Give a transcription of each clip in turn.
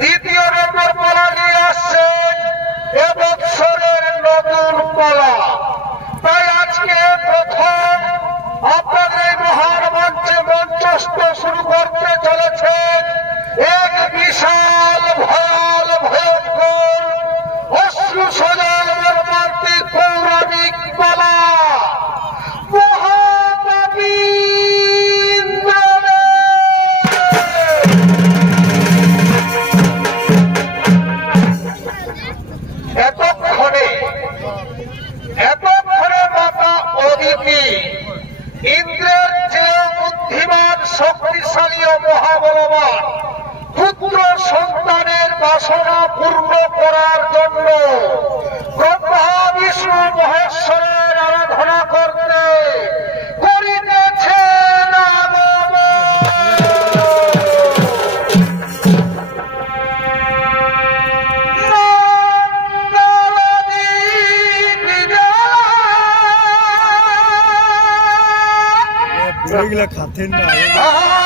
দ্বিতীয় নম্বর পালা নিয়ে আসছেন এবছরের নতুন পালা। তাই আজকে প্রথম আপনাদের এই মহান মঞ্চে মঞ্চস্থ শুরু করতে চলেছেন এক বিশাল ভয়াল ভয়ঙ্কর অশ্রু সজল মর্মান্তিক পৌরাণিক পালা মহানবী। এতক্ষণে মাতা অদিতি ইন্দ্রের চেয়ে বুদ্ধিমান শক্তিশালী ও মহাবলবান পুত্র সন্তানের বাসনা পূর্ণ করার জন্য ব্রহ্মা বিষ্ণু মহেশ্বরের আরাধনা করতে করিতেছেন খাতেন না Oh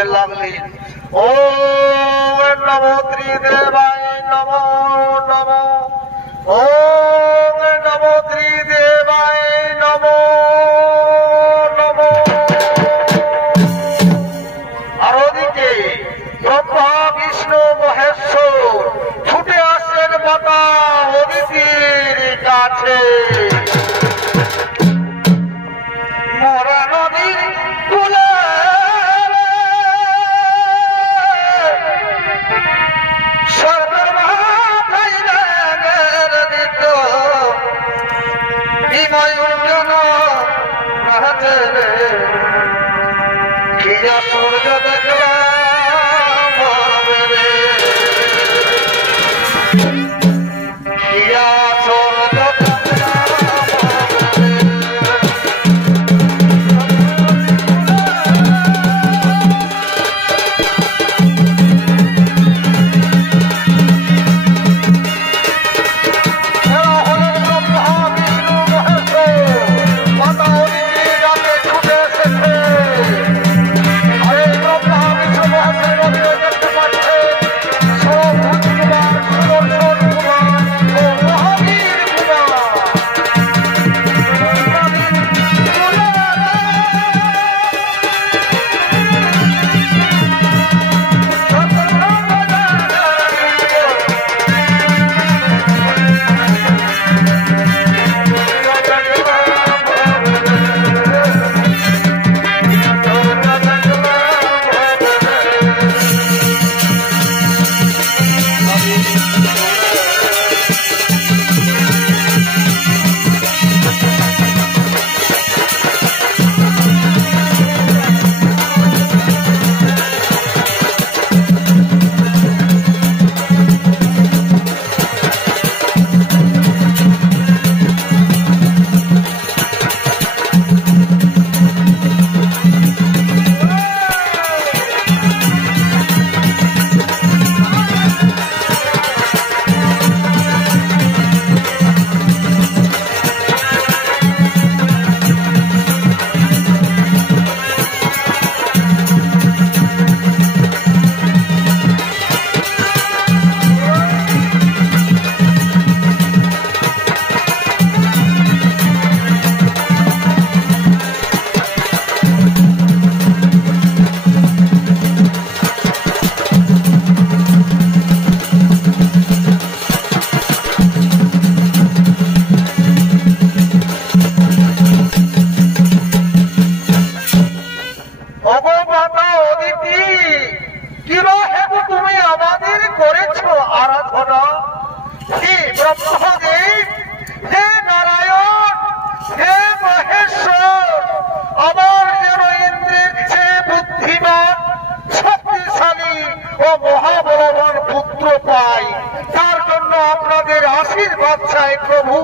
করতে লাগলেন। ওম নমো ত্রিদেবায় নমো নমো, ওম নমো ত্রিদেবায় নমো নমো। আর ওদিকে ব্রহ্মা বিষ্ণু মহেশ্বর ছুটে আসেন মাতা অদিতির কাছে। মরা নদীর কূলে সূর্য দেখলাম রে, কিয়া সূর্য আশীর্বাদ চাই প্রভু,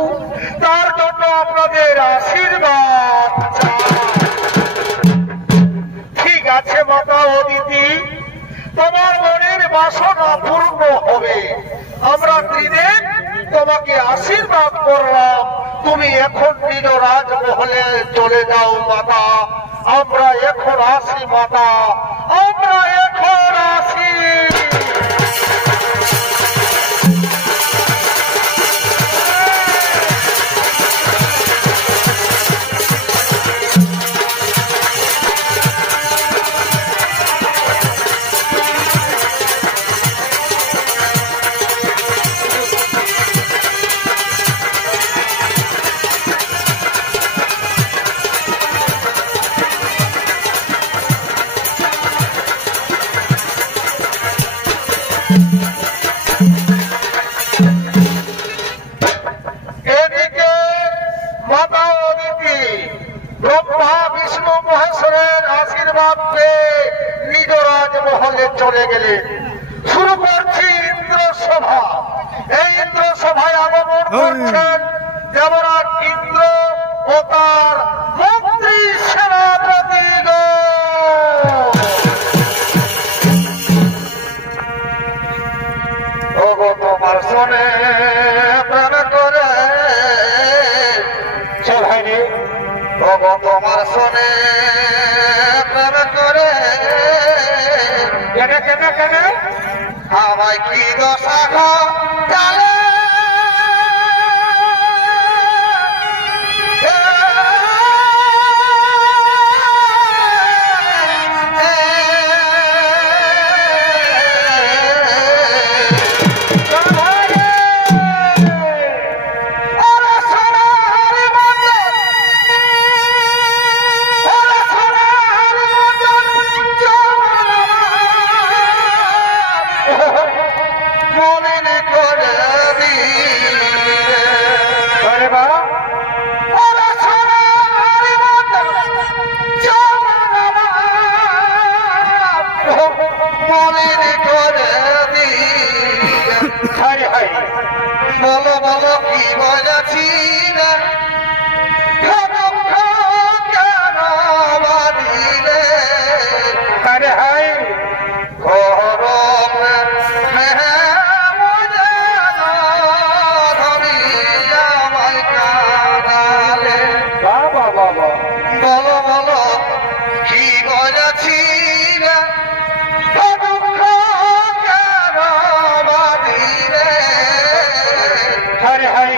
তার জন্য আপনাদের আশীর্বাদ চাই। ঠিক আছে মাতা অদিতি, তোমার মনের বাসনা পূর্ণ হবে। আমরা ত্রিদেব তোমাকে আশীর্বাদ করলাম, তুমি এখন নিজ রাজমহলে চলে যাও মাতা। আমরা এখন আসি মাতা, আমরা এখন আসি। এদিকে মাতা অদিতি ব্রহ্মা বিষ্ণু মহেশ্বরের আশীর্বাদ পেয়ে নিজ রাজমহলে চলে গেলেন। শুরু করছি ইন্দ্র সভা। এই ইন্দ্র সভায় আগমন করছেন দেবরাজ ইন্দ্র ও তার মন্ত্রী সেনাপতিগণ। ওগো তোমার শোনে প্রেম করে চলাইনি, ওগো তোমার শোনে প্রেম করে কেনে কেনে কেনে আমায় কি দশা কালে বলো বলো কি বলেছি না কেন বাঁধিলে আরে হাই গরম আমায় কাঁদালে বলো বলো কি বলেছি না হরে হরে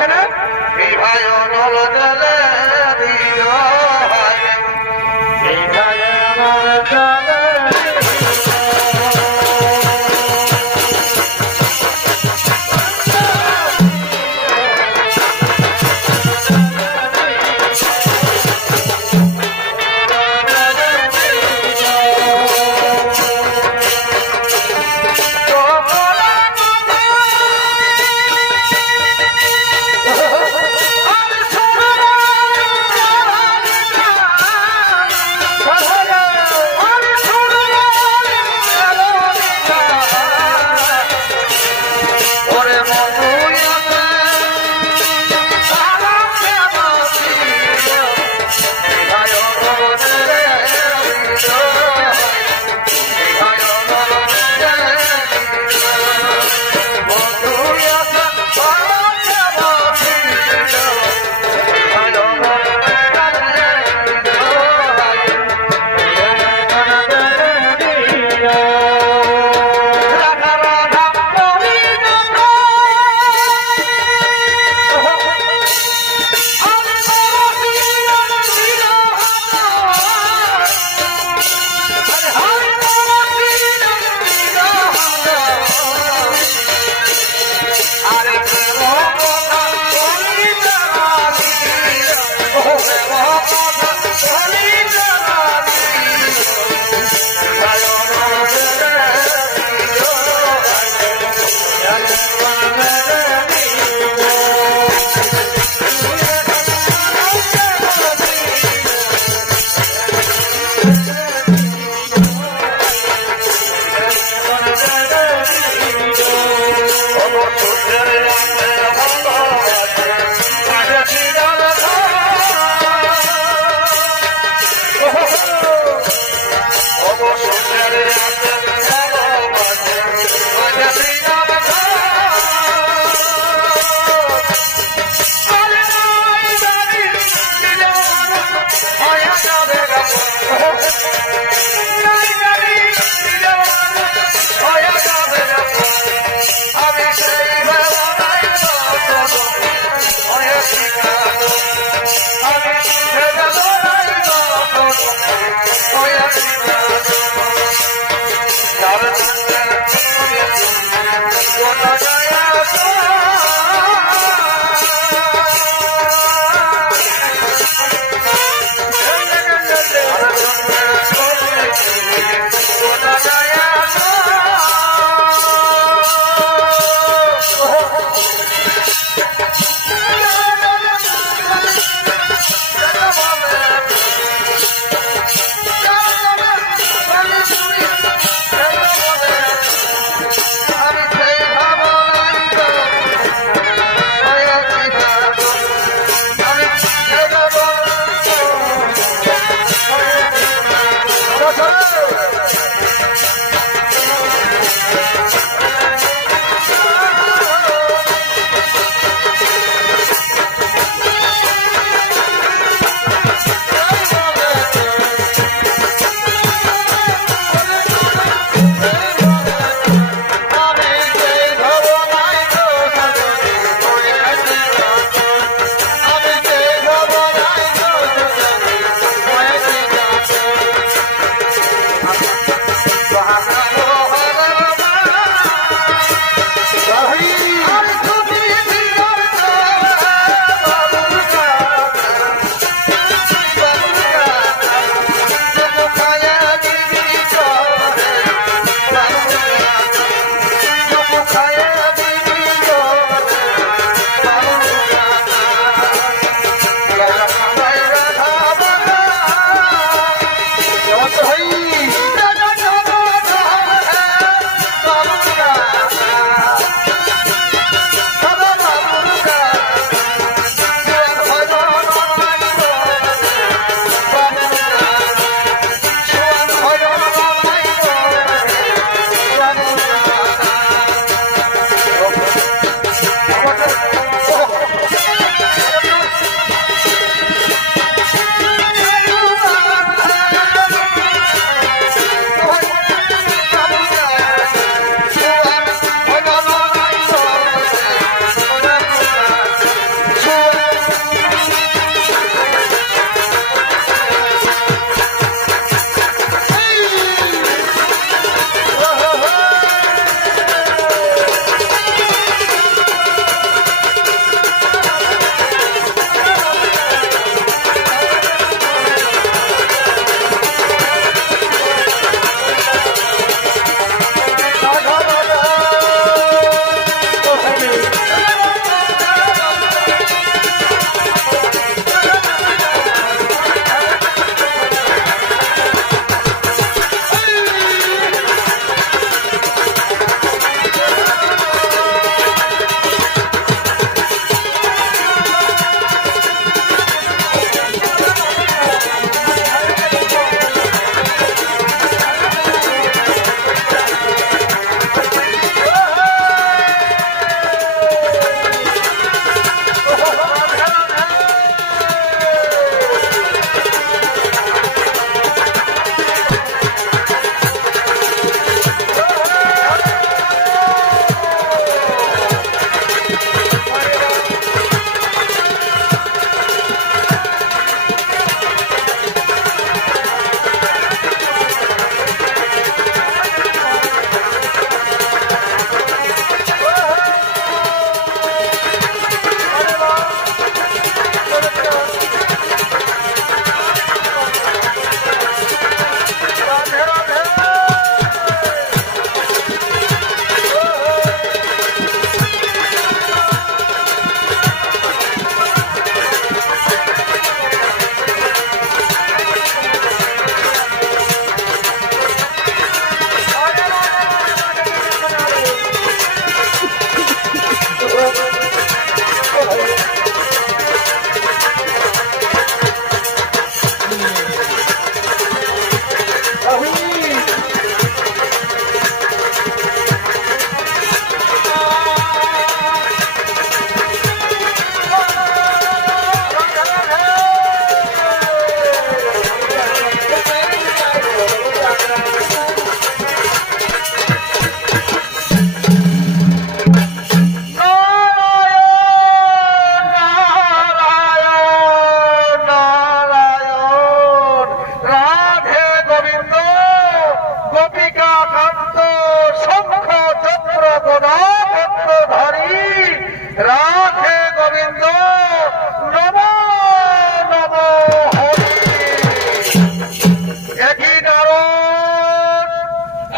কেন বিভায় নল জলে বিভায় নল জলে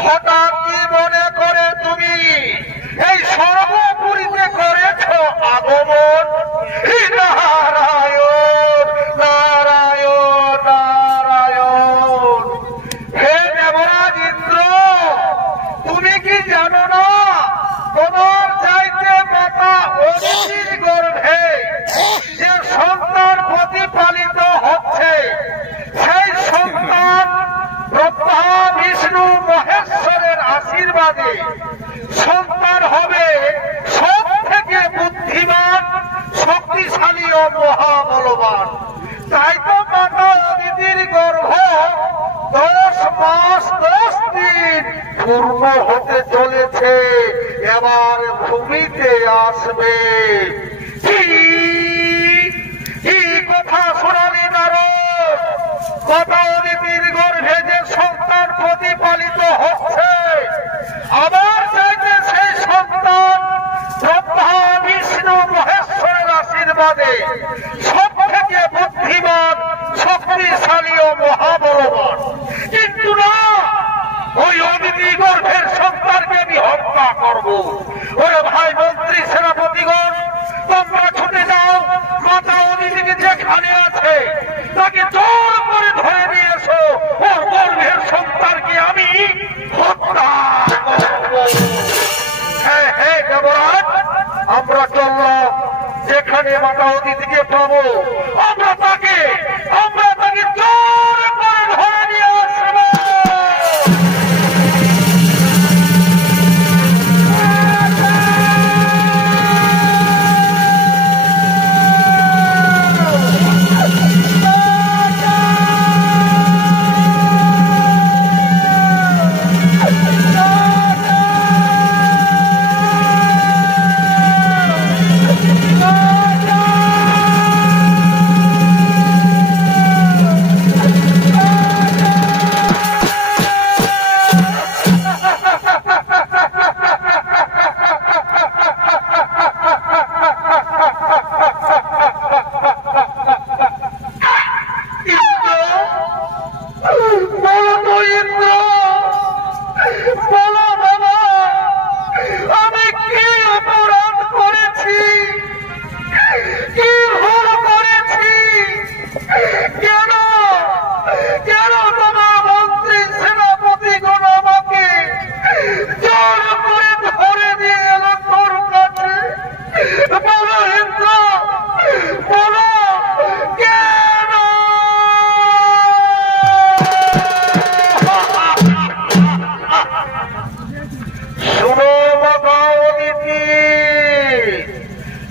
হঠাৎ কি মনে করে তুমি এই সর্বপুরীতে করেছ আগমন? নারায়ণ নারায়ণ নারায়ণ। হে দেবরাজ ইন্দ্র, তুমি কি জানো না তোমার চাইতে মাতা অদিতির গর্ভে যে সন্তান প্রতিপালিত হচ্ছে, সেই সন্তান ব্রহ্মা বিষ্ণু মহেশ্বরের আশীর্বাদে সন্তান হবে সব থেকে বুদ্ধিমান, শক্তিশালী ও মহাবলবান। তাই তো মাতা অদিতির গর্ভ 10 মাস 10 দিন পূর্ণ হতে চলেছে, এবার ভূমিতে আসবে। কি কথা শোনালি নারদ? মাতা অদিতির গর্ভে যে সন্তান প্রতিপালিত হচ্ছে, আবার চাইতে সেই সন্তান ব্রহ্মা বিষ্ণু মহেশ্বরের আশীর্বাদে সব থেকে বুদ্ধিমান, শক্তিশালী ও মহাবলবান। কিন্তু না, ওই অদিতি গর্ভের সন্তানকে আমি হত্যা করবো। ওরে ভাই মন্ত্রী, সেনাপতিগণ, তোমরা ছুটে যাও, মাতা অদিতিকে যেখানে আছে তাকে জোর করে ধরে নিয়ে এসো। ওর গর্ভের সন্তানকে আমি হত্যা করবো। হ্যাঁ হ্যাঁ দেবরাজ, আমরা চললাম, যেখানে মাতা অদিতিকে পাবো আমরা তাকে জোর করে ধরে নিয়ে আসবো।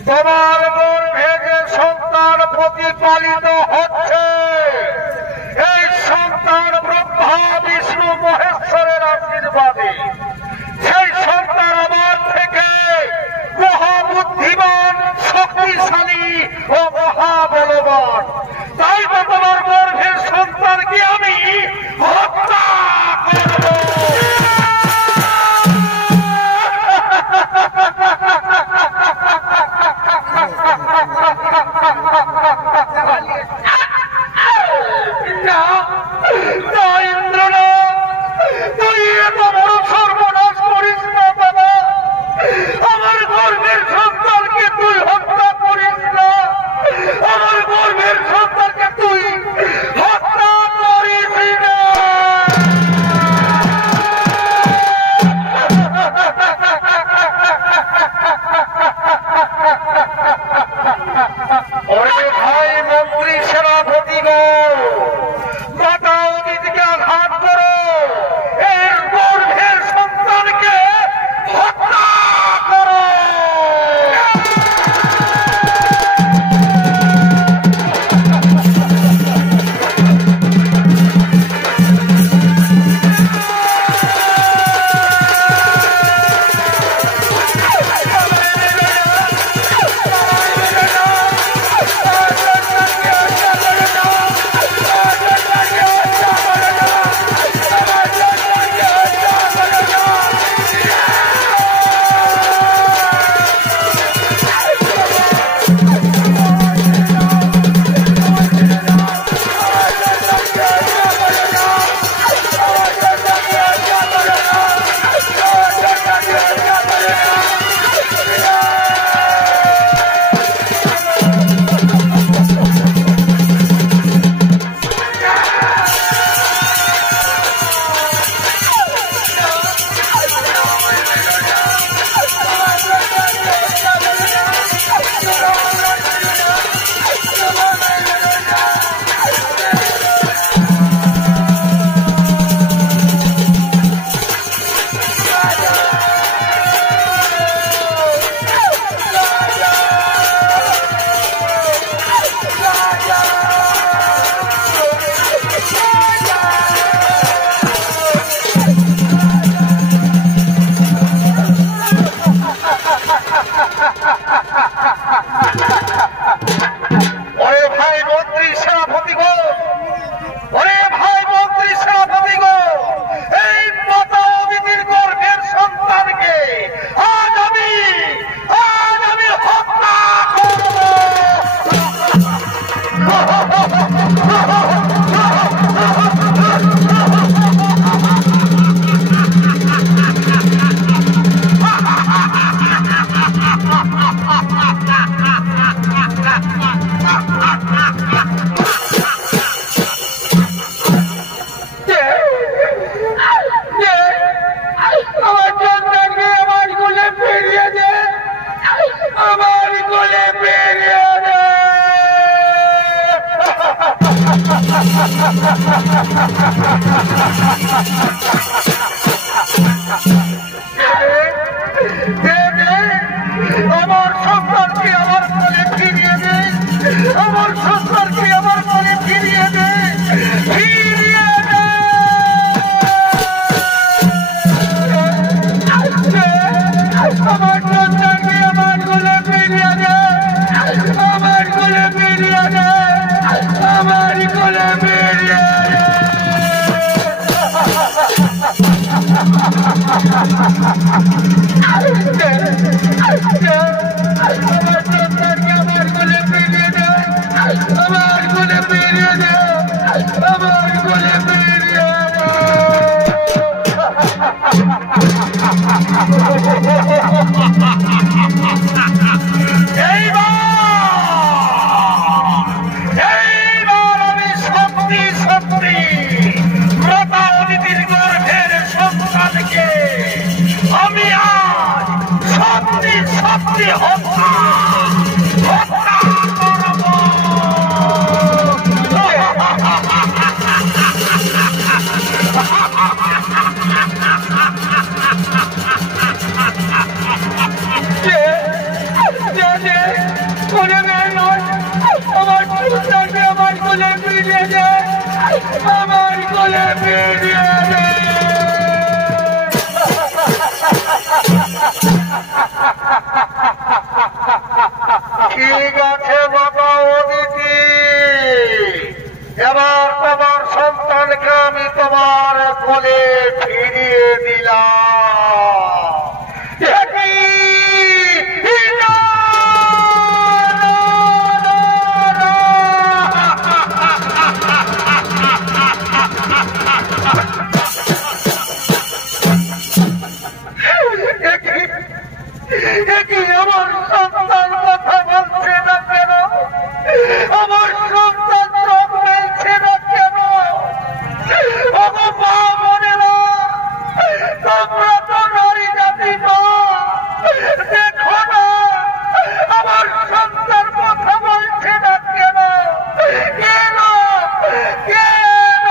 তোমার গর্ভে যে সন্তান প্রতিপালিত হচ্ছে, এই সন্তান ব্রহ্মা বিষ্ণু মহেশ্বরের আশীর্বাদে সেই সন্তান আমার থেকে মহাবুদ্ধিমান, শক্তিশালী ও মহাবলবান। তাই তো তোমার গর্ভের সন্তানকে আমি হত্যা করব। আমার সন্তানকে আমার কোলে ফিরিয়ে দে, আমার সন্তানকে আমার কোলে ফিরিয়ে দে, ফিরিয়ে দে। আমার সন্তানকে আমার কোলে ফিরিয়ে দে, আমার কোলে ফিরিয়ে দে, আমার কোলে ফিরিয়ে দে। আমার সন্তানকে আমার কোলে ফিরিয়ে দে, আমার কোলে ফিরিয়ে দে, আমার কোলে ফিরিয়ে দে। এইবার আমি সত্যি সত্যি প্রতা অদিতির গর্ভের সন্তানকে আমি আজ সত্যি সত্যি হত্যা করব। আমার সন্তানকে আমার কোলে ফিরিয়ে দে, আমার কোলে ফিরিয়ে দে। ঠিক আছে বাবা অদিতি, এবার তোমার সন্তানকে আমি তোমার কোলে ফিরিয়ে দিলাম। আমার সন্তান কথা বলছে না কেন? আমার সন্তান চোখ মেলছে না কেন? মা মনে না, তোমরা তো নারী জাতি মা, দেখো না আমার সন্তান কথা বলছে না কেন? কেন কেন?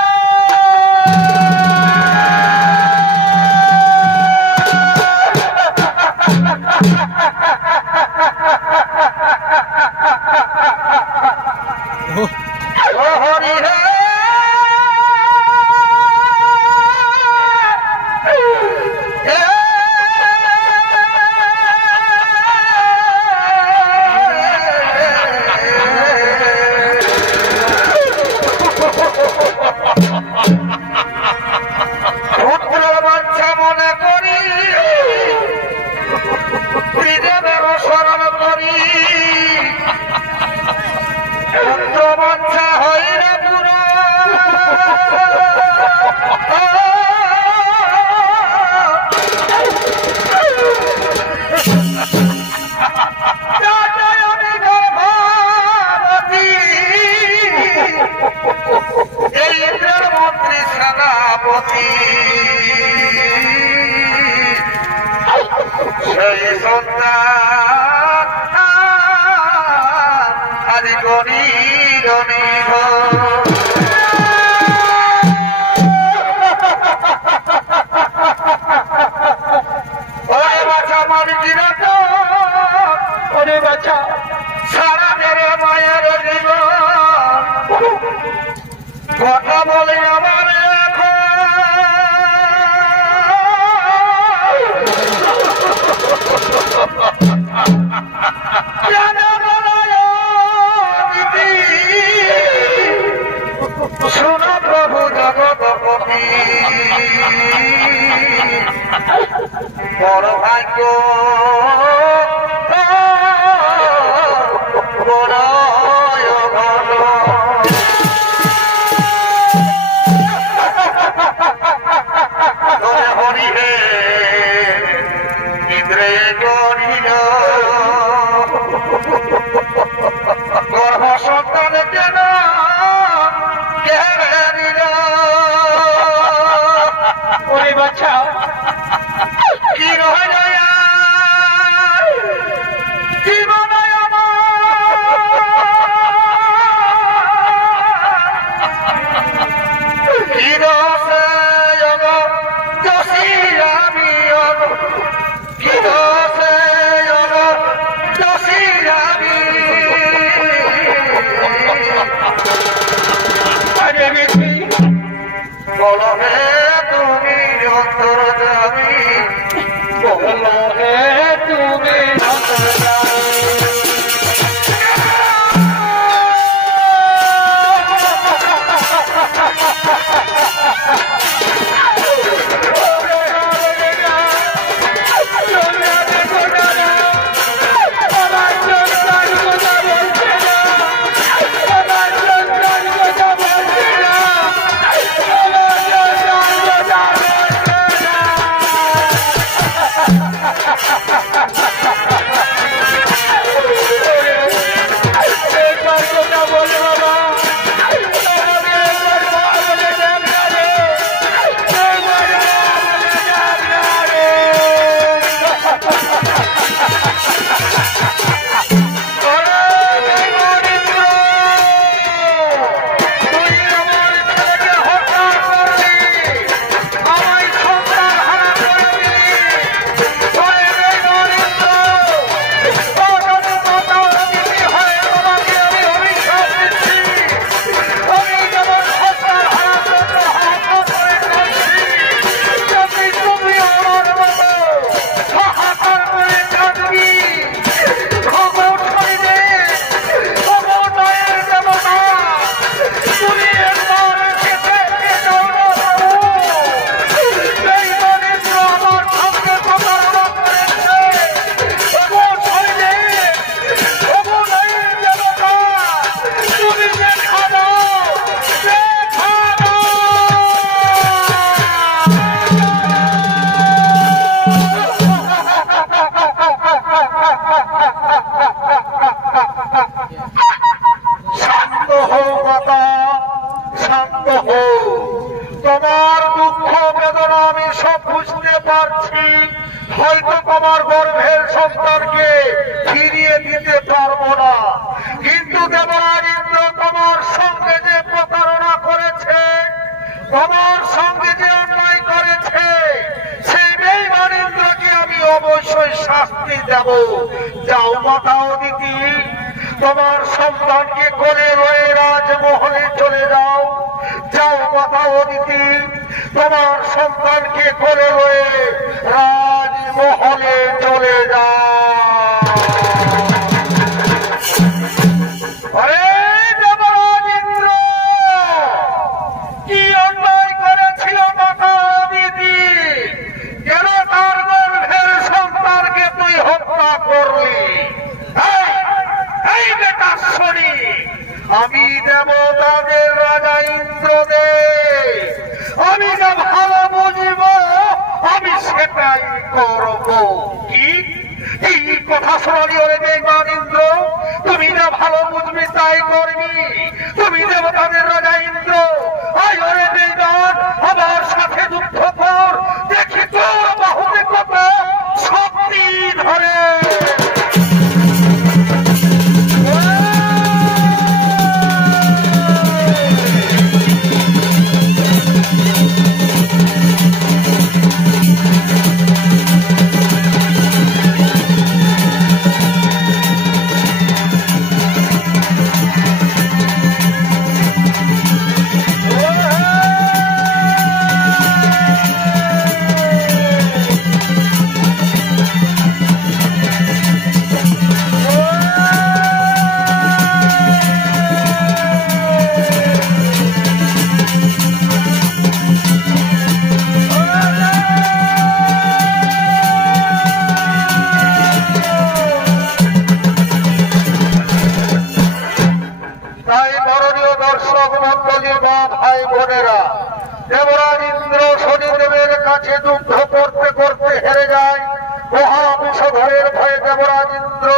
হরি হে বাচ্চা মনে করি হৃদয়ের স্মরণ করি, পুত্র বাচ্চা হয় না পুরো এই ইন্দ্রের মন্ত্রী সেনাপতি, সেই সন্তান আদি করি বাচ্চা সারা মেরে মায়ের জীবন কথা বলে আমার শোনো প্রভু জগৎপতি, বড় ভাগ্য বড় হরি হে ইন্দ্রে গরিল গর্ভ সন্তান কেন কেড়ে নিল? ওরে বাচ্চা কি রয়ে তোমার দুঃখ বেদনা আমি সব বুঝতে পারছি। হয়তো তোমার গর্ভের সন্তানকে ফিরিয়ে দিতে পারবো না, কিন্তু দেবরাজ ইন্দ্র তোমার সঙ্গে যে প্রতারণা করেছে, তোমার সঙ্গে যে অন্যায় করেছে, সেই বেঈমান ইন্দ্রকে আমি অবশ্যই শাস্তি দেব। যাও মাতা অদিতি, তোমার সন্তানকে কোলে রয়ে রাজমহলে চলে যাও। যাও মাতা অদিতি, তোমার সন্তানকে কোলে রয়ে রাজমহলে চলে যাও। আরে দেবরাজ ইন্দ্র কি অন্যায় করেছিল মাতা অদিতি? কেন তার গর্ভের সন্তানকে তুই হত্যা করলি? এই বেটা শনি, আমি দেবতাদের রাজা ইন্দ্রদেব, আমি যা ভালো বুঝব আমি সেটাই করব। কি এই কথা শোনালি ওরে বেঈমান ইন্দ্র? তুমি যা ভালো বুঝবি তাই করবি? তুমি দেবতাদের রাজা ইন্দ্র, আয় ওরে বেঈমান আমার সাথে যুদ্ধ কর, দেখি তোর বাহুতে কত শক্তি ধরে। দেবরাজ ইন্দ্র শনিদেবের কাছে যুদ্ধ করতে করতে হেরে যায়। মহাবিষধরের ভয়ে দেবরাজ ইন্দ্র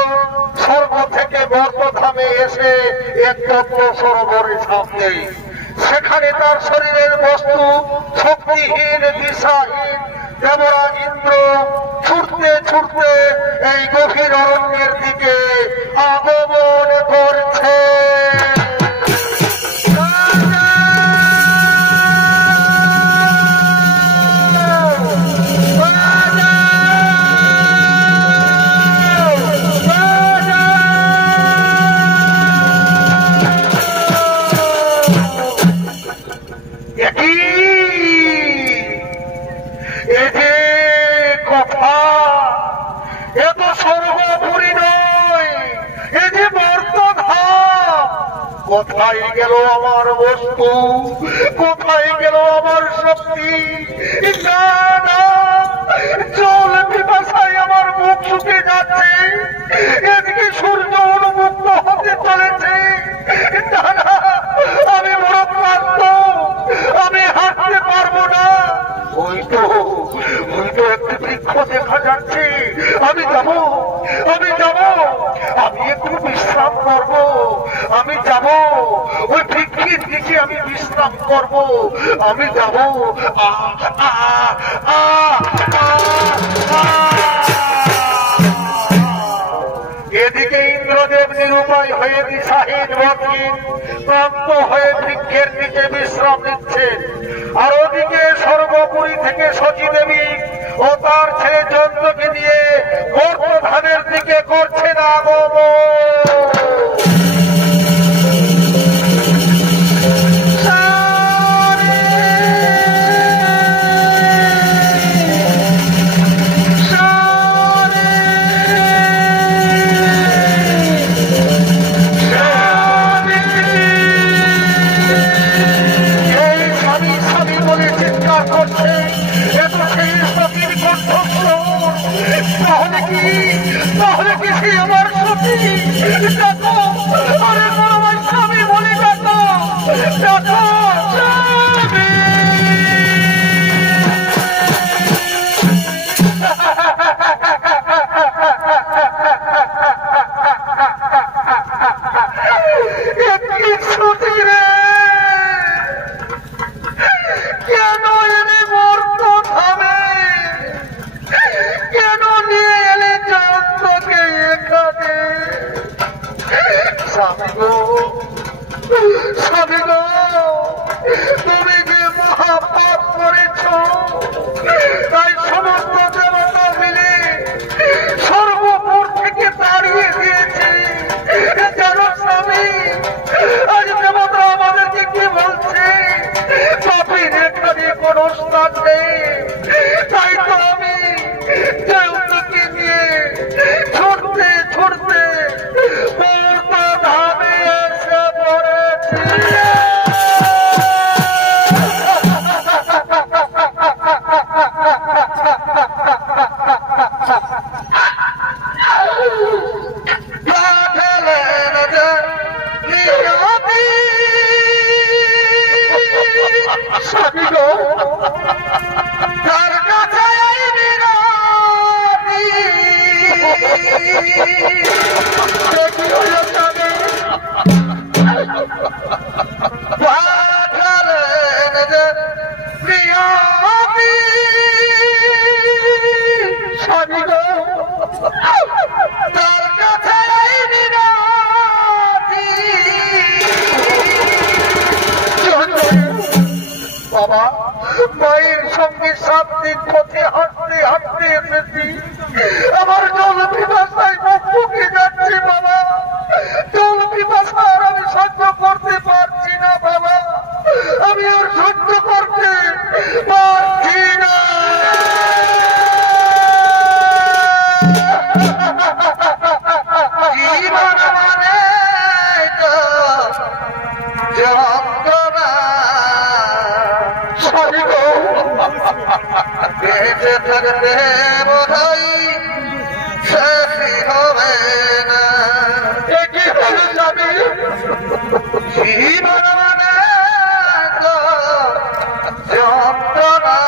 স্বর্গ থেকে বর্তধামে এসে এক তত্ত্ব সরোবরে ঝাঁপ দেয়। সেখানে তার শরীরের বস্তু শক্তিহীন দিশাহীন। দেবরাজ ইন্দ্র ছুটতে ছুটতে এই গভীর অরণ্যের দিকে আগমন করছে। কোথায় গেল আমার বস্তু? কোথায় গেল আমার শক্তি? জল পিপাসায় আমার মুখ শুকিয়ে যাচ্ছে, এদিকে সূর্য উন্মুক্ত হতে চলেছে। আমি বড় ক্লান্ত, আমি হাঁটতে পারবো না। ওই তো একটি বৃক্ষ দেখা যাচ্ছে, আমি যাব ওই ভিক্ষির দিকে আমি বিশ্রাম করব, আমি যাব। এদিকে ইন্দ্রদেব নিরুপায় হয়ে দিশাহীন বৎকিন ক্লান্ত হয়ে বৃক্ষের নিচে বিশ্রাম নিচ্ছেন। আর ওদিকে সর্বপুরী থেকে শচী দেবী ও তার ছেলে চন্দ্রকে নিয়ে বর্তধানের দিকে করছেন আগমন। তাহলে কি সে আমার সত্যি? দেখো, আরে বড় ভাই স্বামী বলে দেখো, দেখো স্বামী গো, তুমি যে মহাপাপ করেছ, তাই সমস্ত দেবতা মিলে সর্বপুর থেকে তাড়িয়ে দিয়েছে। জানো স্বামী, আজ দেবতা আমাদেরকে কি বলছে? পাপীর এখানে কোন স্থান নেই। তাই তো আমি দেবতাকে নিয়ে ছুটতে ছুটতে ধামে এসে পড়েছি। বাবা, মায়ের সঙ্গে 7 দিন পথে হাঁটতে হাঁটতে এসেছি। আমার জল পিপাসায় মুখ ফুকে যাচ্ছে বাবা। জল পিপাসা আর আমি সহ্য করতে পারছি না বাবা, আমি আর সহ্য করতে পারছি না। জীবন মানে যন্ত্রণা, বেঁচে থাকতে বোধহয় শেষই হবে না। কি হলো স্বামী? জীবন মানে যন্ত্রণা,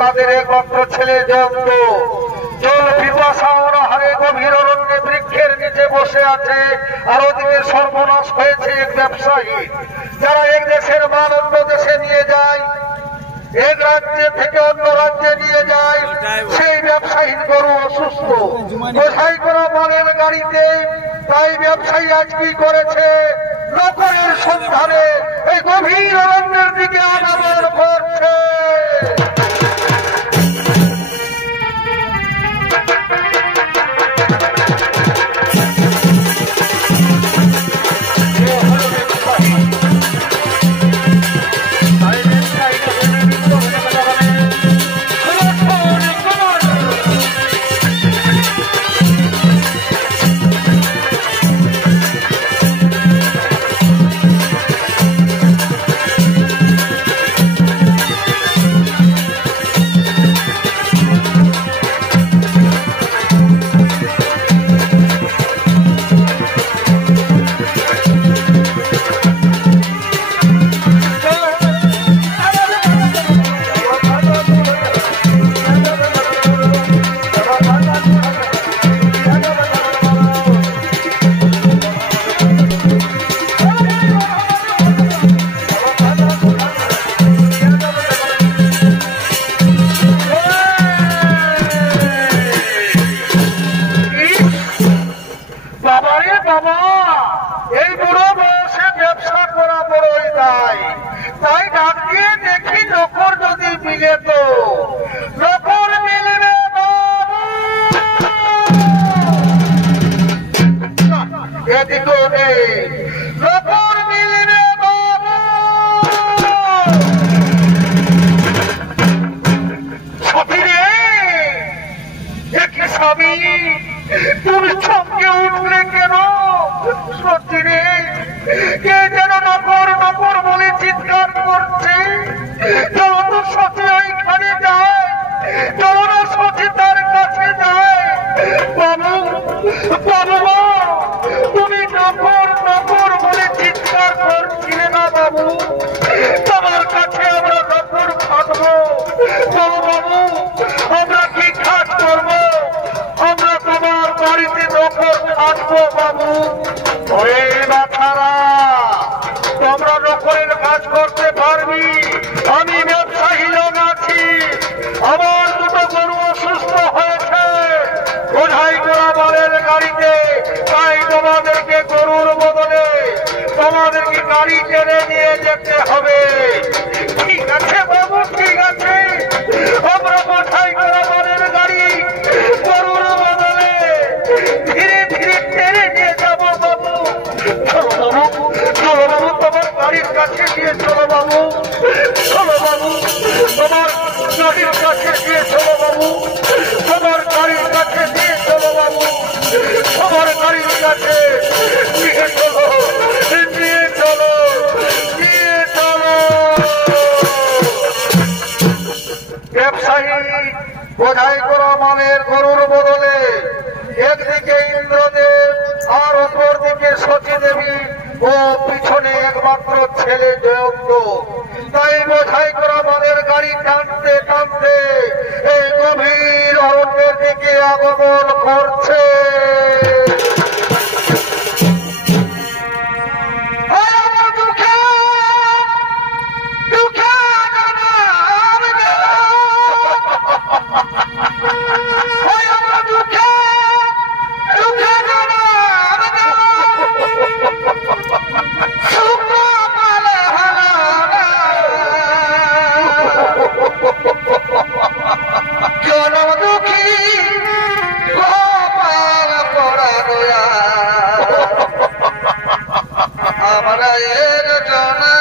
তাদের একমাত্র ছেলে জয়ন্ত। জল পিপাসা অনাহারে গভীর অরণ্যে বৃক্ষের নিচে বসে আছে। আর ওদিকে সর্বনাশ হয়েছে এক ব্যবসায়ী, যারা এক দেশের মাল অন্য দেশে নিয়ে যায়, এক রাজ্য থেকে অন্য রাজ্যে নিয়ে যায়। সেই ব্যবসায়ীর গরু অসুস্থ, বোঝাই করা মালের গাড়িতে। তাই ব্যবসায়ী আজ কি করেছে, নকরের সন্ধানে এই গভীর অরণ্যের দিকে আগমন করছে। তুমি চমকে উঠলে কেন? সত্যি রে, কে যেন নকর নকর বলে চিৎকার করছে। চলো তো সত্যি ওইখানে যায়, চলো না সত্যি তার কাছে যায়। বাবু বাবু, তুমি নকর নকর বলে চিৎকার করছিলে না বাবু? তোমার কাছে আমরা নকর খাটবো। চলো বাবু, আমরা কি কাজ করবো? আমরা তোমার বাড়িতে নকর খাটবো বাবু। ওরে বাচ্চারা, তোমরা নকরের কাজ করতে পারবি? আমি ব্যবসায়ী লোক আছি, আমার দুটো গরু অসুস্থ হয়েছে বোঝাই করা মালের গাড়িতে। তাই তোমাদেরকে গরুর বদলে তোমাদেরকে গাড়ি টেনে নিয়ে যেতে হবে। ঠিক আছে বাবু, ঠিক আছে, আমরা বোঝাই করা মালের গাড়ি গরুর বদলে ধীরে ধীরে টেনে নিয়ে যাবো বাবু। চলো বাবু, চলো বাবু, তোমার গাড়ির কাছে গিয়ে চলো বাবু। চলো বাবু, তোমার গাড়ির কাছে গিয়ে চলো বাবু। তোমার গাড়ির কাছে দিয়ে চলো বাবু। তোমার গাড়ির কাছে নিয়ে চলো, নিয়ে চলো, নিয়ে চলো। ব্যবসায়ী বোঝাই করা মালের গরুর বদলে একদিকে ইন্দ্রদেব আর অপর দিকে সতী দেবী ও পিছনে একমাত্র ছেলে জয়ন্ত। তাই বোঝাই করা মালের গাড়ি টানতে টানতে এই গভীর অরণ্যের দিকে আগমন করছে। আমরা এর জানা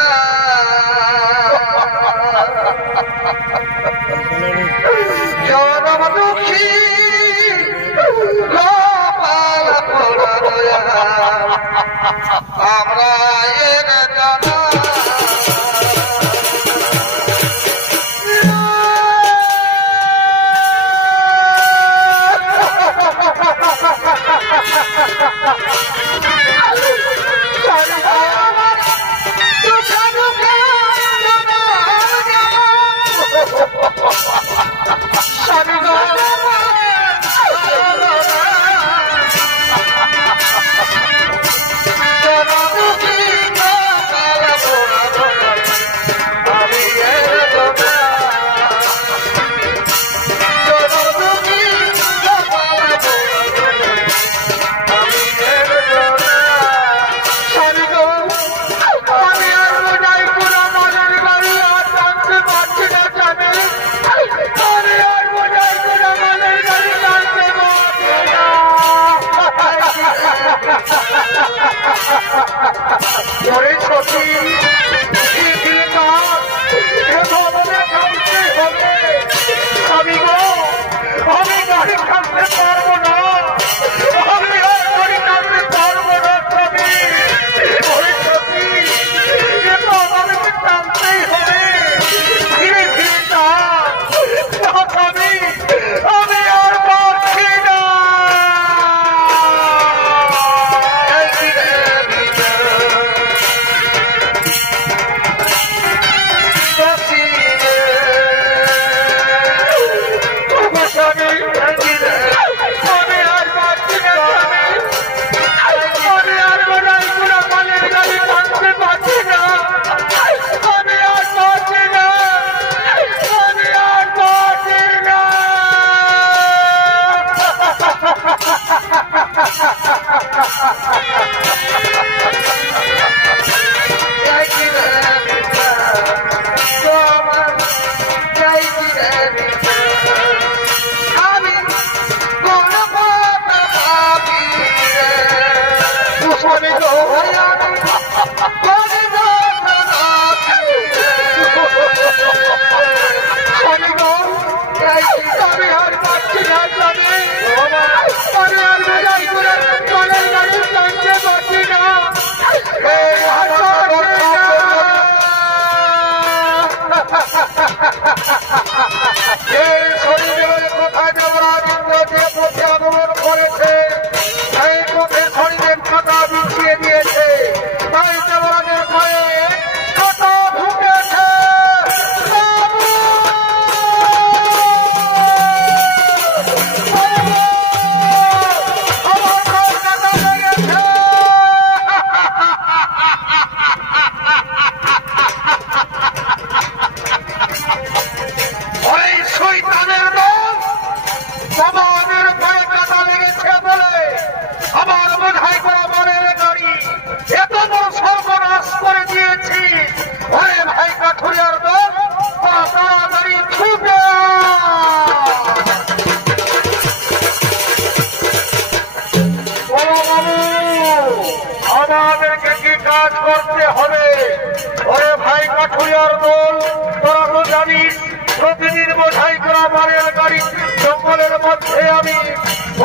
প্রতিদিন বোঝাই করা মালের গাড়ি জঙ্গলের মধ্যে আমি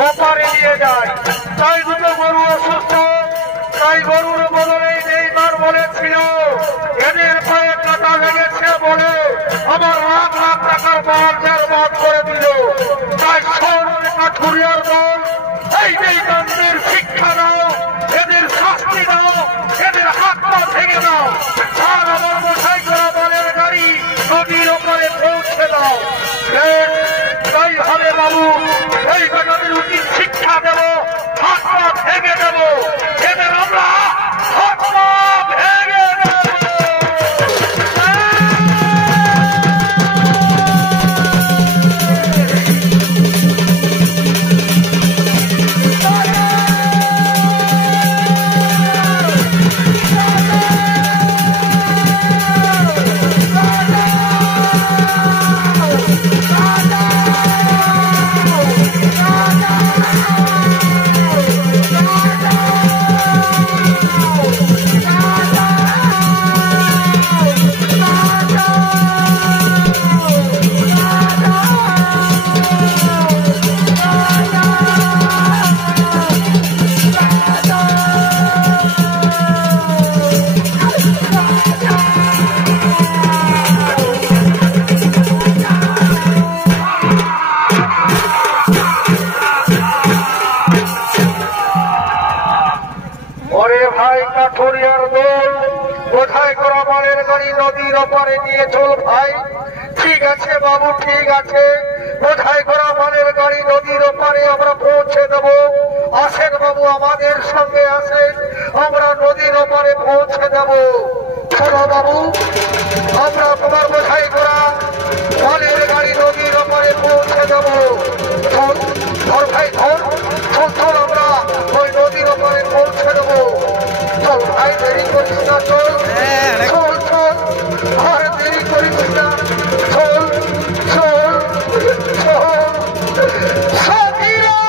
ওপারে নিয়ে যাই। তাই দুটো গরু অসুস্থ, তাই গরুর বদলে নেইমার বলেছিল এদের পায়ে কাটা লেগেছে বলে আমার লাখ লাখ টাকার মাল বেরবাদ করে দিল। তাই কাঠুরিয়ার দল এই নেইমারদের শিক্ষা দাও, এদের শাস্তি দাও, এদের হাত পা ভেঙে দাও, আর আমার বোঝাই করা মালের গাড়ি নদীর ওপরে পৌঁছে দাও। তাই হবে বাবু, এই ঘটনার উচিত শিক্ষা দেব, হাত পা ভেঙে দেব, এদের আমরা হাত পা ভেঙে দেব। কাঠুরিয়ার দল বোঝাই করা মালের গাড়ি নদীর ওপারে নিয়ে চল ভাই। ঠিক আছে বাবু, ঠিক আছে, বোঝাই করা মালের গাড়ি নদীর ওপারে আমরা পৌঁছে দেব। আসেন বাবু, আমাদের সঙ্গে আসেন, আমরা নদীর ওপারে পৌঁছে দেব। চলো বাবু, আমরা তোমার বোঝাই করা মালের গাড়ি নদীর ওপারে পৌঁছে দেব। ধর ভাই ধর, চল আমরা ওই নদীর ওপারে পৌঁছে দেবো। চল ভাই, দেরি করিস না, চল চল চল, আর দেরি করিস না, চল চল চল। সাথীরা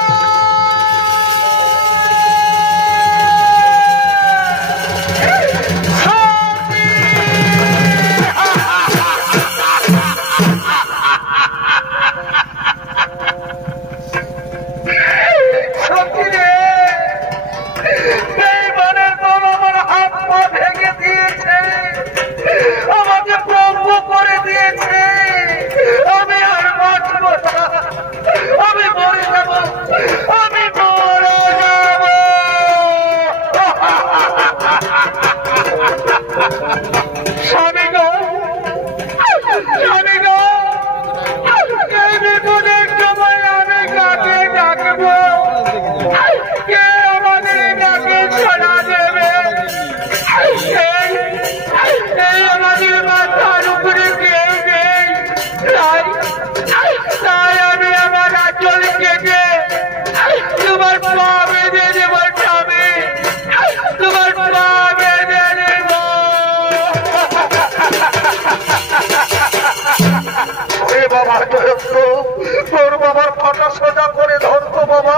তোর বাবার ফাটা সোজা করে ধরতো, বাবা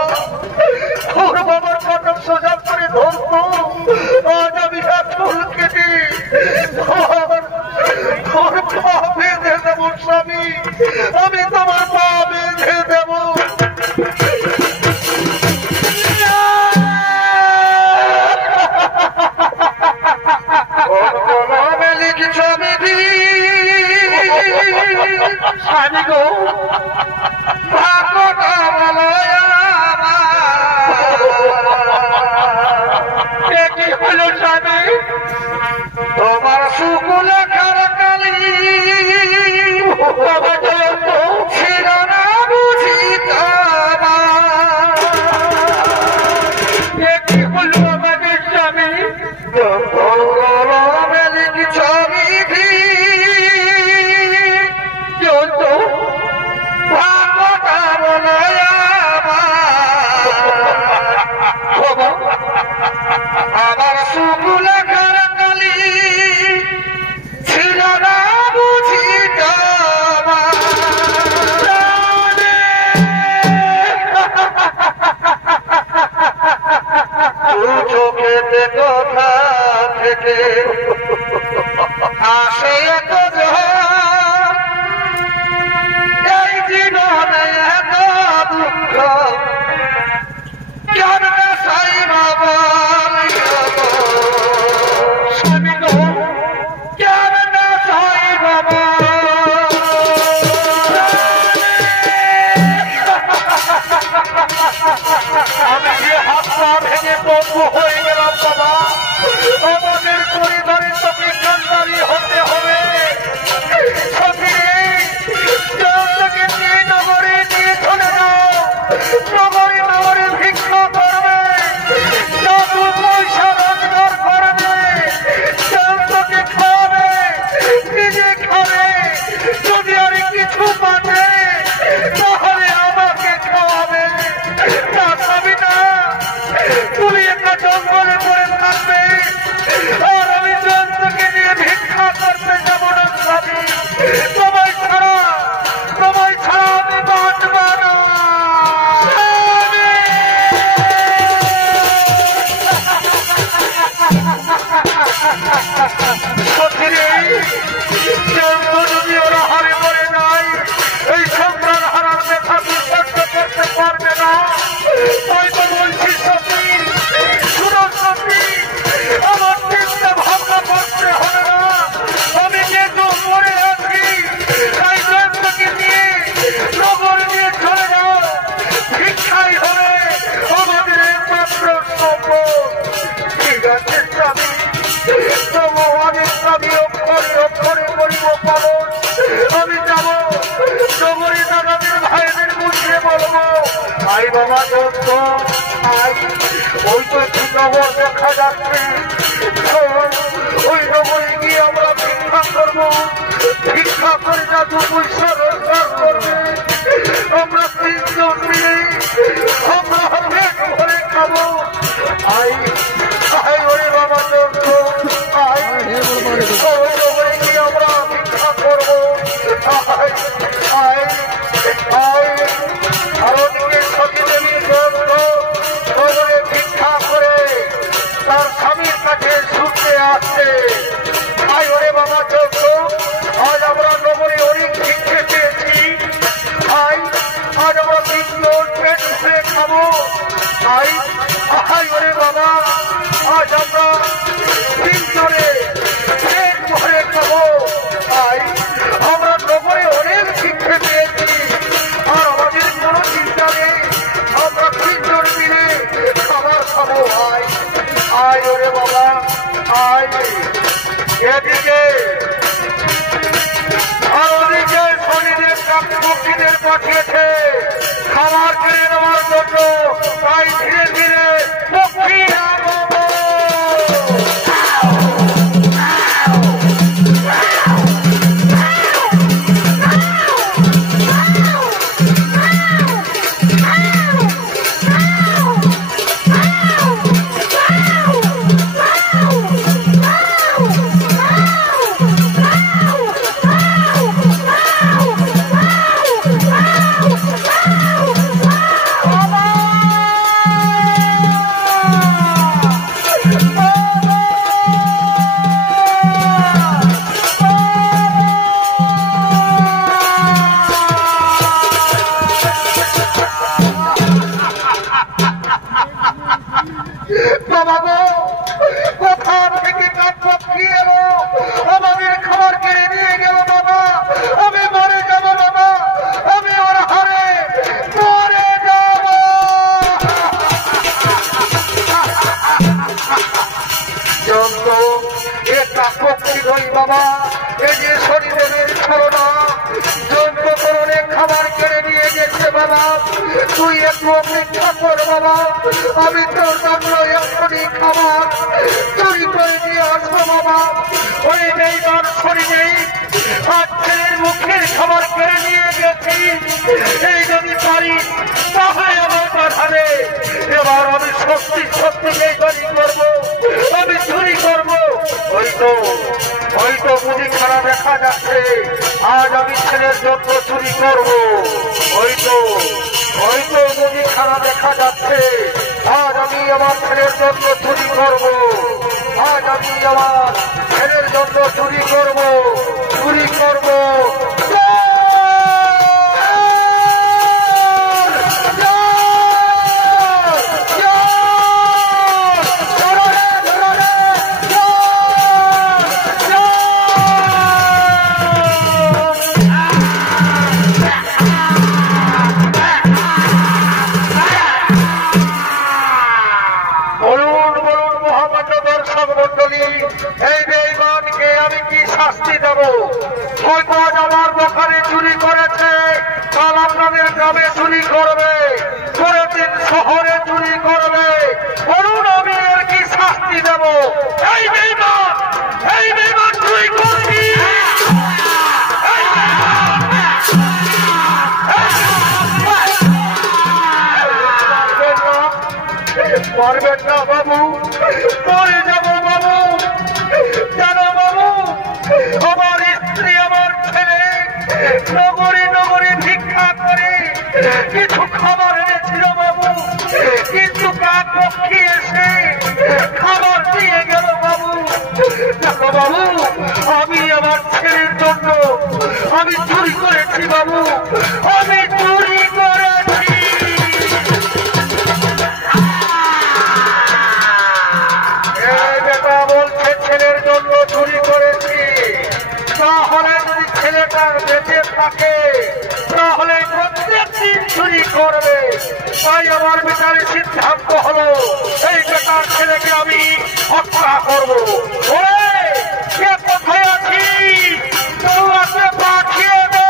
তোর বাবার ফাটা সোজা করে ধরতো। আজ আমি চুল কেটে তোর পা বেঁধে দেব স্বামী, আমি তোমার পা বেঁধে দেব। স্বামী গো, কি হলো স্বামী? তোমার শুকুল কালী ছিল না বুঝি, কি হলো আমাদের স্বামী? ছবি চলতো ভাগটা বলো আমার শুকুল কালী ছিল না বুঝি, চোখেতে কথা থেকে আসে আমি অক্ষরে অক্ষরে করিব পালন। আমি যাব নগরী দাদাদের ভাইদের বুঝিয়ে বলবো, আই বাবা দত্ত আই, ওই তো নগর দেখা যাচ্ছে, ওই নগরে গিয়ে আমরা ভিক্ষা করবো। ভিক্ষা করে না 2 পয়সা রোজগার করবে, আমরা 3 জন মিলে আমরা পেট ভরে খাবো। আই আই ওরে বাবা দত্ত আই, ওই নগরে গিয়ে আমরা ভিক্ষা করবো। আই আই আই, আর ওদিকে সতীদেবী দত্ত নগরে ভিক্ষা করে তার স্বামীর কাছে ছুটতে আসছে। আই ওরে বাবা দত্ত, আজ আমরা নগরে অনেক ভিক্ষে পেয়েছি। আই আজ আমরা 3 জন পেট ভরে খাবো। আই আই ওরে বাবা, আজ আমরা 3 জনে পেট ভরে খাবো। আই আমরা নগরে অনেক ভিক্ষে পেয়েছি, আর আমাদের কোনো চিন্তা নেই, আমরা 3 জন মিলে খাবার খাবো। আই আই ওরে বাবা আই, এদিকে আর ওদিকে শনিদেব পক্ষীদের পাঠিয়েছে খাবার কেড়ে নেওয়ার জন্য। তাই ধীরে ধীরে পক্ষী আগমন। বাবা গো, কোথা থেকে কাঠ পক্ষী এলো, আমাদের খাবার কেড়ে নিয়ে গেল বাবা। আমি মরে যাবো বাবা, আমি ওর হারে মরে যাব। যত এটা পক্ষী নই বাবা, এই যে শনিদেবের ছলনা, যন্ত্রকরণে খাবার কেড়ে নিয়ে গেছে বাবা। তুই একটু অপেক্ষা কর বাবা, আমি তোর জন্য এখনই খাবার চুরি করে দিয়ে আসবো বাবা। ওই বেইমান শরীরে আজ ছেলের মুখের খাবার কেড়ে নিয়ে গেছি, এই যদি পারি তাহলে আমার বাধাবে। এবার আমি সত্যি সত্যি এই চুরি করবো, আমি চুরি করবো। ওই তো বুঝি খারাপ দেখা যাচ্ছে, আজ আমি ছেলের জন্য চুরি করবো। ওই তো বুঝি খারাপ দেখা যাচ্ছে, আজ আমি আমার ছেলের জন্য চুরি করবো। আজ আমি আমার ছেলের জন্য চুরি করবো, চুরি করবো। এই বেঈমানকে আমি কি শাস্তি দেব? হয়তো আজ আমার দোকানে চুরি করেছে, কাল আপনাদের গ্রামে চুরি করবে, পরের দিন শহরে চুরি করবে। বলুন আমি এর কি শাস্তি দেব? এই বেঈমান চুরি করবি, পারবেন না বাবু, মরে যাব বাবু। জানো বাবু, আমার স্ত্রী আমার ছেলে নগরী নগরী ভিক্ষা করে কিছু খাবার এনেছিল বাবু, কিন্তু কাক পক্ষী এসে খাবার দিয়ে গেল বাবু। দেখো বাবু, আমি আমার ছেলের জন্য আমি চুরি করেছি বাবু, আমি চুরি করেছি। বলছে ছেলের জন্য চুরি করেছি, তাহলে যদি ছেলেটা বেঁচে থাকে তাহলে প্রত্যেক দিন চুরি করবে। তাই আমার বিচারের সিদ্ধান্ত হলো এই বেটার ছেলেকে আমি হত্যা করবো। কে কথা তোমাকে পাঠিয়ে দে।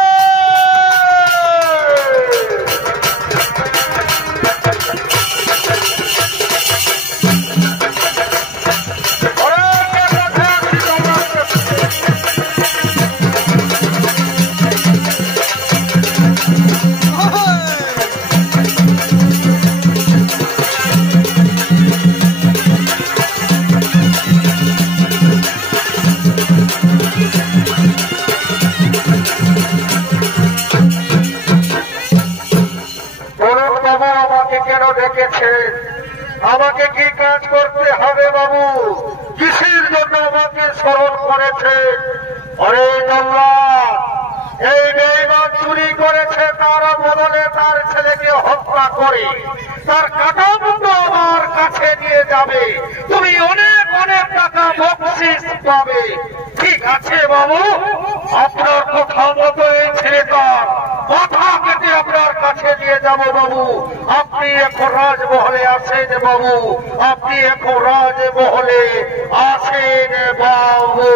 আমাকে কি কাজ করতে হবে বাবু? কিসের জন্য আমাকে স্মরণ করেছে? অরে জল্লাদ, এই বেঈমান চুরি করেছে, তার বদলে তার ছেলেকে হত্যা করে তার কাটা মুন্ড আমার কাছে নিয়ে যাবে, তুমি অনেক অনেক টাকা বকশিশ পাবে। ঠিক আছে বাবু, আপনার কথা মতো এই ছেলেটার মাথা কেটে আপনার কাছে নিয়ে যাব বাবু। আপনি এখন রাজমহলে আছেন বাবু, আপনি এখন রাজমহলে আছেন বাবু।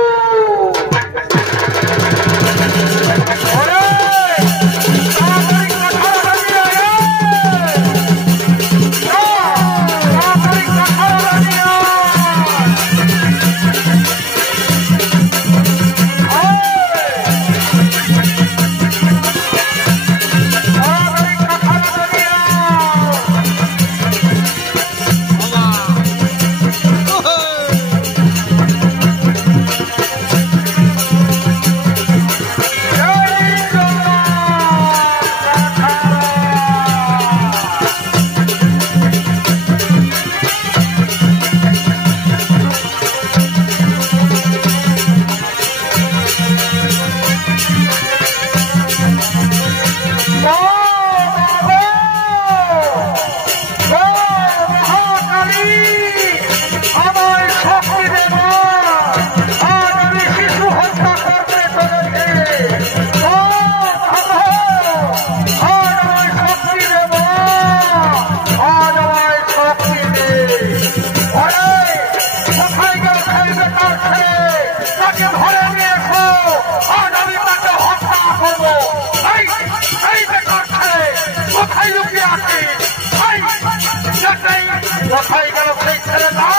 কোথায় গেল সেই ছেলেটা?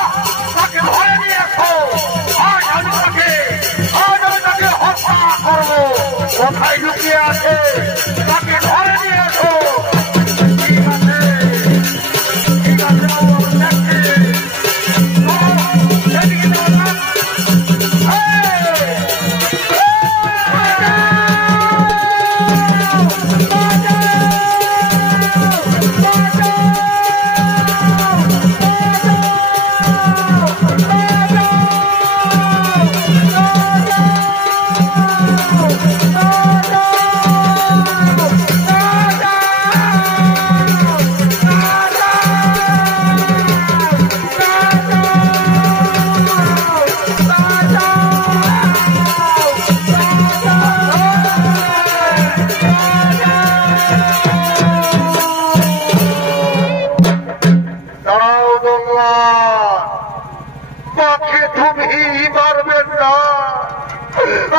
তাকে ধরে নিয়ে এসো, আজ আমি তাকে হত্যা করবো। কোথায় লুকিয়ে আছে তাকে ধরে নিয়ে এসো। ঠিক আছে, ঠিক আছে বাবু, আমি দেখছি।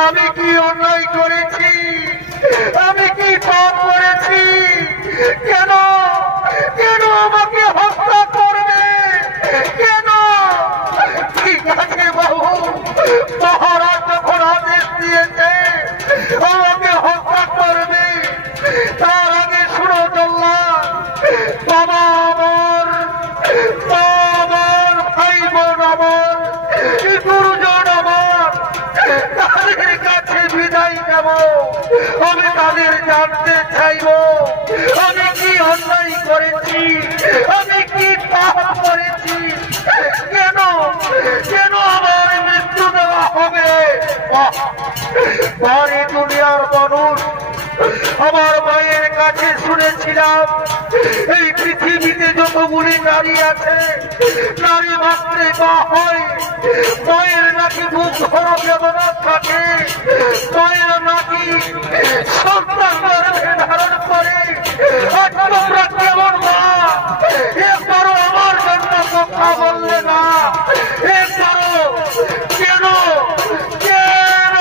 আমি কি অন্যায় করেছি? আমি কি পাপ করেছি? কেন কেন আমাকে হত্যা করবে? কেন? ঠিক আছে বাবু, মহারাজ যখন আদেশ দিয়েছে আমাকে হত্যা করবে, তার আগে শুনো জল্লাদ, বাবা আমার, ভাই বোন আমার, গুরুজন আমার, তাদের কাছে বিদায় নেব। আমি তাদের জানতে চাইব আমি কি অন্যায় করেছি, আমি কি পাপ করেছি, কেন কেন আমার মৃত্যু দেওয়া হবে? বাড়ি দুনিয়ার মানুষ, আমার মায়ের কাছে শুনেছিলাম এই পৃথিবীতে যতগুলি নারী আছে, নারী মাত্রে মা হয়, মায়ের নাকি বুক ধরো বেদনা থাকে, মায়ের নাকি সন্তান গর্ভে ধারণ করে। আজ তোমরা কেমন মা? একবারও আমার জন্য কথা বললে না, একবারও কেন কেন?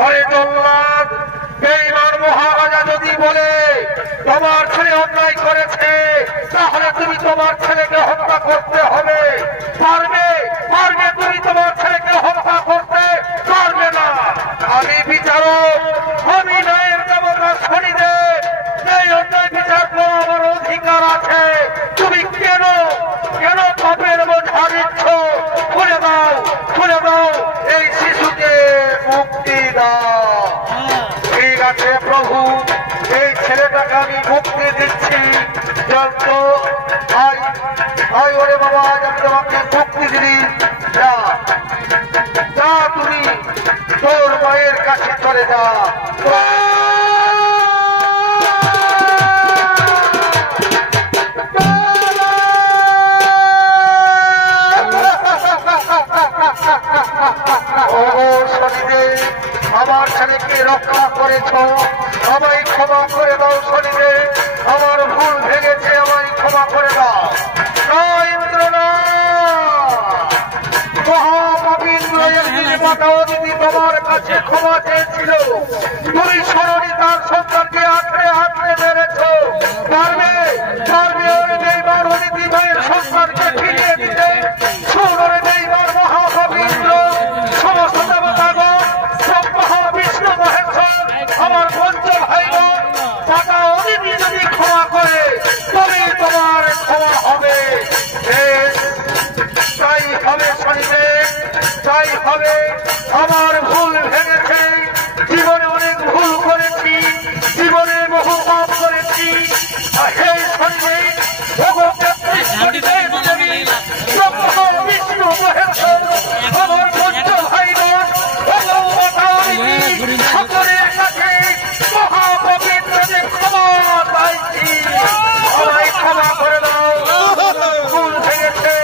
ঘরে জল্লাদ বেঈমান মহারাজা যদি বলে তোমার ছেলে অন্যায় করেছে, তাহলে তুমি তোমার ছেলেকে হত্যা করতে হবে। পারবে পারবে তুমি তোমার ছেলেকে হত্যা করতে পারবে না। আমি বিচারক, আমি ন্যায়ের দেবতা শনিদেব, এই অন্যায় বিচার করা আমার অধিকার আছে। তুমি কেন কেন পাপের বোঝা দিচ্ছ? খুলে দাও, খুলে দাও, এই শিশুকে মুক্তি দাও। ঠিক আছে প্রভু, এই ছেলেটাকে আমি মুক্তি দিচ্ছি। যত আই ওরে বাবা, আজ আমি তোমাকে মুক্তি দিলি। যা যা, তুমি তোর মায়ের কাছে চলে যা। আমার ছেলেকে রক্ষা করেছ, আমায় ক্ষমা করে দাও শনিদেব। আমার ভুল ভেঙেছে, আমায় ক্ষমা করে দাও। তোমার কাছে ক্ষমা চেয়েছিল, তুমি সরণি তার সন্তানকে আঁকড়ে আঁকড়ে মেরেছ। পারবে পারবে ওর বেঈমান অদিতি ভাইয়ের সন্তানকে ফিরিয়ে দিতে? সুরে বেঈমান মহাপবিত্র সমস্ত দেবতাগণ, ব্রহ্মা বিষ্ণু মহেশ্বর, আমার পঞ্চ ভাইগণ, মাতা অদিতি যদি ক্ষমা করে তবে তোমার ক্ষমা হবে। তাই হবে শনিদেব, তাই হবে। আমার ভুল ভেঙেছে, জীবনে অনেক ভুল করেছি, জীবনে বহু পাপ করেছি। হে শনিদেব, বিষ্ণু মহেশ্বর, আমার পঞ্চ ভাইগণ, সকলের কাছে মহাপবিত্রদের ক্ষমা চাইছি। আমায় ক্ষমা করে দাও, ভুল ভেঙেছে,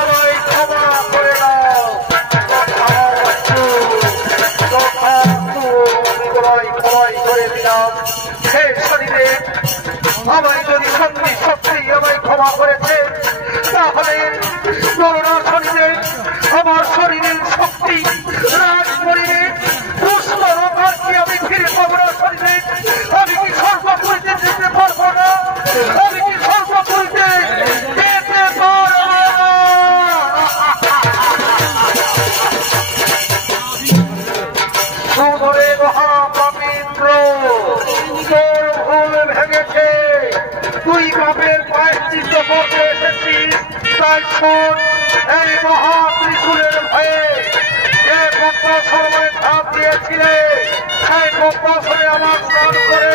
আমায় ক্ষমা করে দাও। করে দিলাম। হে শনিদেব, আমায় যদি সত্যি সত্যি আমায় ক্ষমা করেছে, তাহলে করোনা শনিদেব আমার শরীরের শক্তি রাজ করিয়ে পুষ্পরূপকে আমি ফিরে পাবো না। শনিদেব, আমি কি সর্বপুরীতে যেতে পারবো না? আমি কি সর্বপুরীতে যেতে পারবো না? সুধরে মহাপবিত্র, তোর ভুল ভেঙেছে, তুই পাপের প্রায়শ্চিত্ত করতে এসেছিস। তাই শোন, এই মহা ত্রিশূলের ভয়ে যে পদ্মাসনে ঝাঁপ দিয়েছিলে, সেই পদ্মাসনে আমার স্নান করে